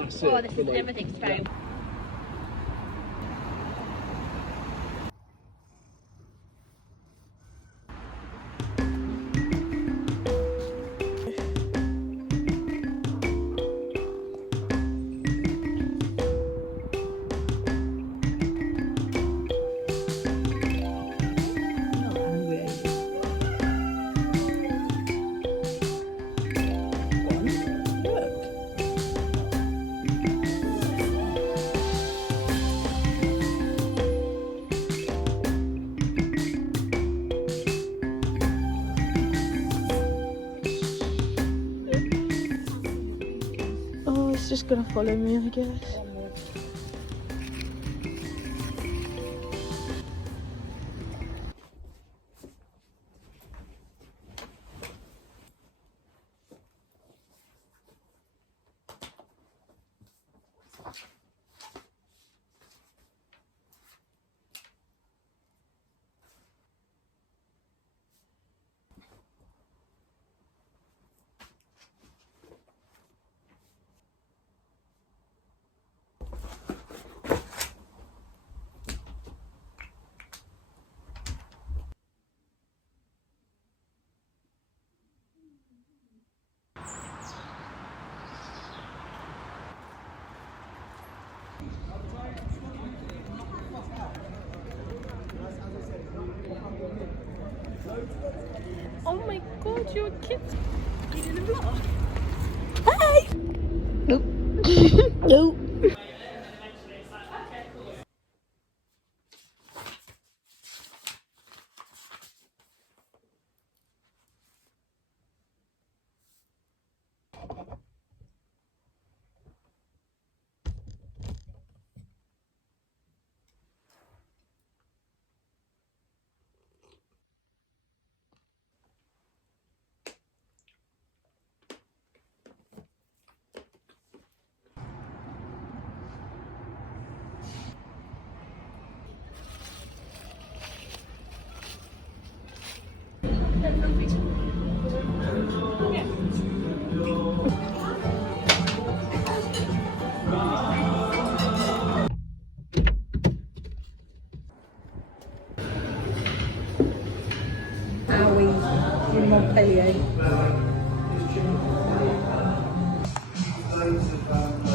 and that's Oh, it. this But, is like, everything's fine. Oh, it's just gonna follow me, I guess. Oh my god, you're kids. Are you doing a vlog? Hey! Nope. Nope.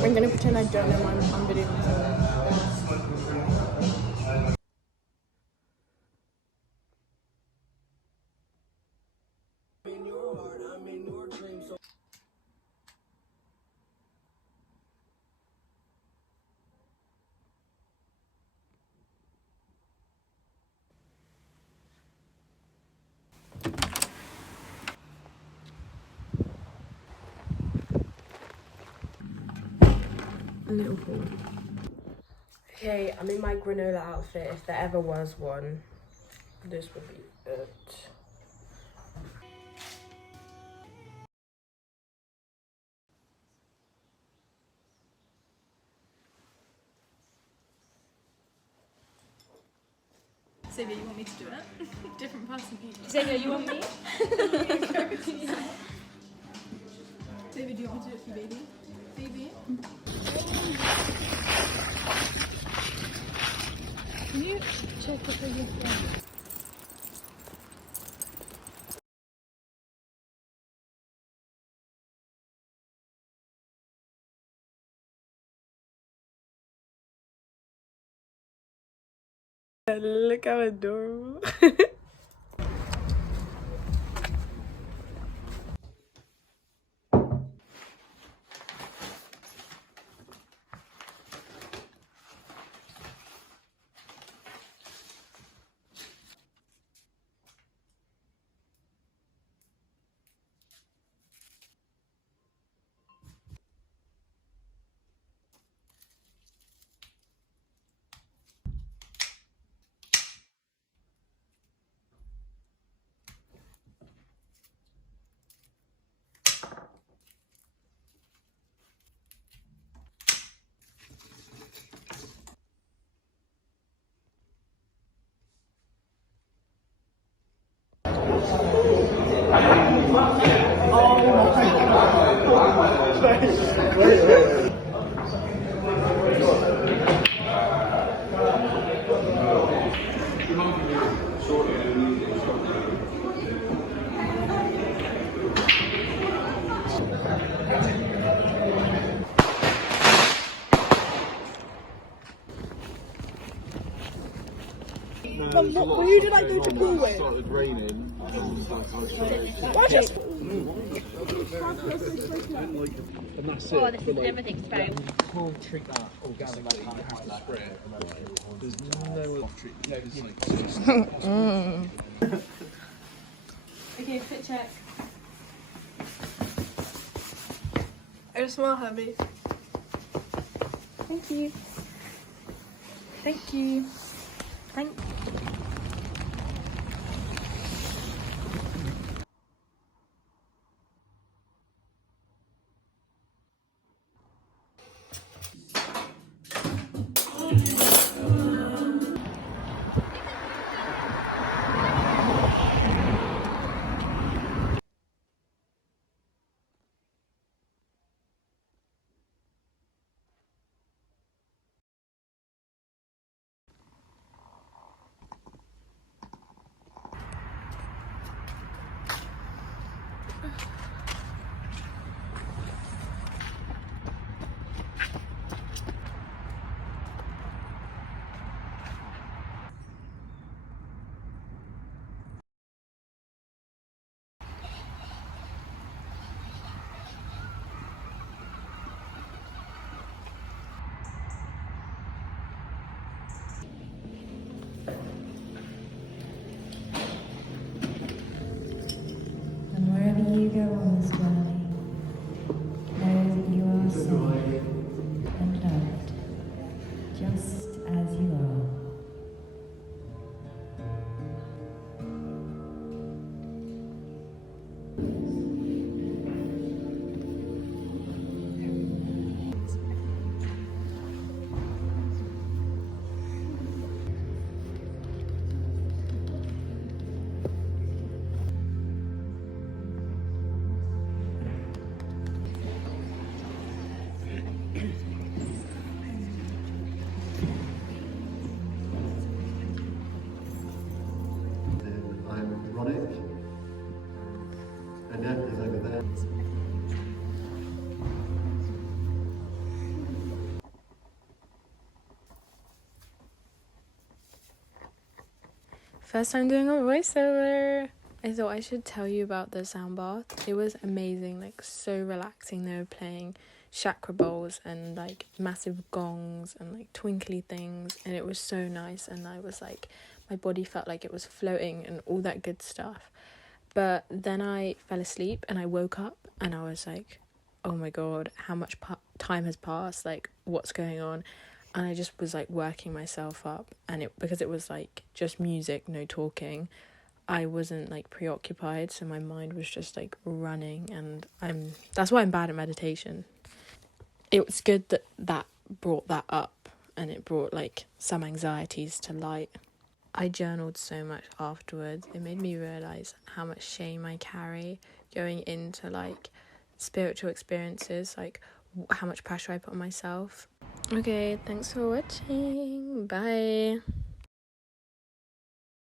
I'm gonna pretend I don't know I'm videoing myself. A little ball. Okay, I'm in my granola outfit. If there ever was one, this would be it. Xavier, you want me to do it? Different person. Xavier, you want me? Xavier, do you want me to do it for baby? Baby? Can you check if you're friends? Look how adorable. Who did I go to pool with? Started raining. And that's it. Oh, this is everything's fine. You can't treat that organically. You have to spray it. There's no treat. Okay, fit check. I smell heavy. Thank you. Thank you. Thank you. And wherever you go on this journey, know that you are safe and loved, just as you are. I'm Ronick. Annette is over there. First time doing a voiceover. I thought I should tell you about the sound bath. It was amazing, like so relaxing. They were playing chakra bowls and like massive gongs and like twinkly things, and it was so nice. And I was like, my body felt like it was floating and all that good stuff. But then I fell asleep and I woke up and I was like, oh my god, how much time has passed, like what's going on? And I just was like working myself up, and because it was like just music, no talking, I wasn't like preoccupied, so my mind was just like running, and that's why I'm bad at meditation. It was good that brought that up, and it brought like some anxieties to light. I journaled so much afterwards. It made me realise how much shame I carry going into like spiritual experiences, like how much pressure I put on myself. Okay, thanks for watching. Bye.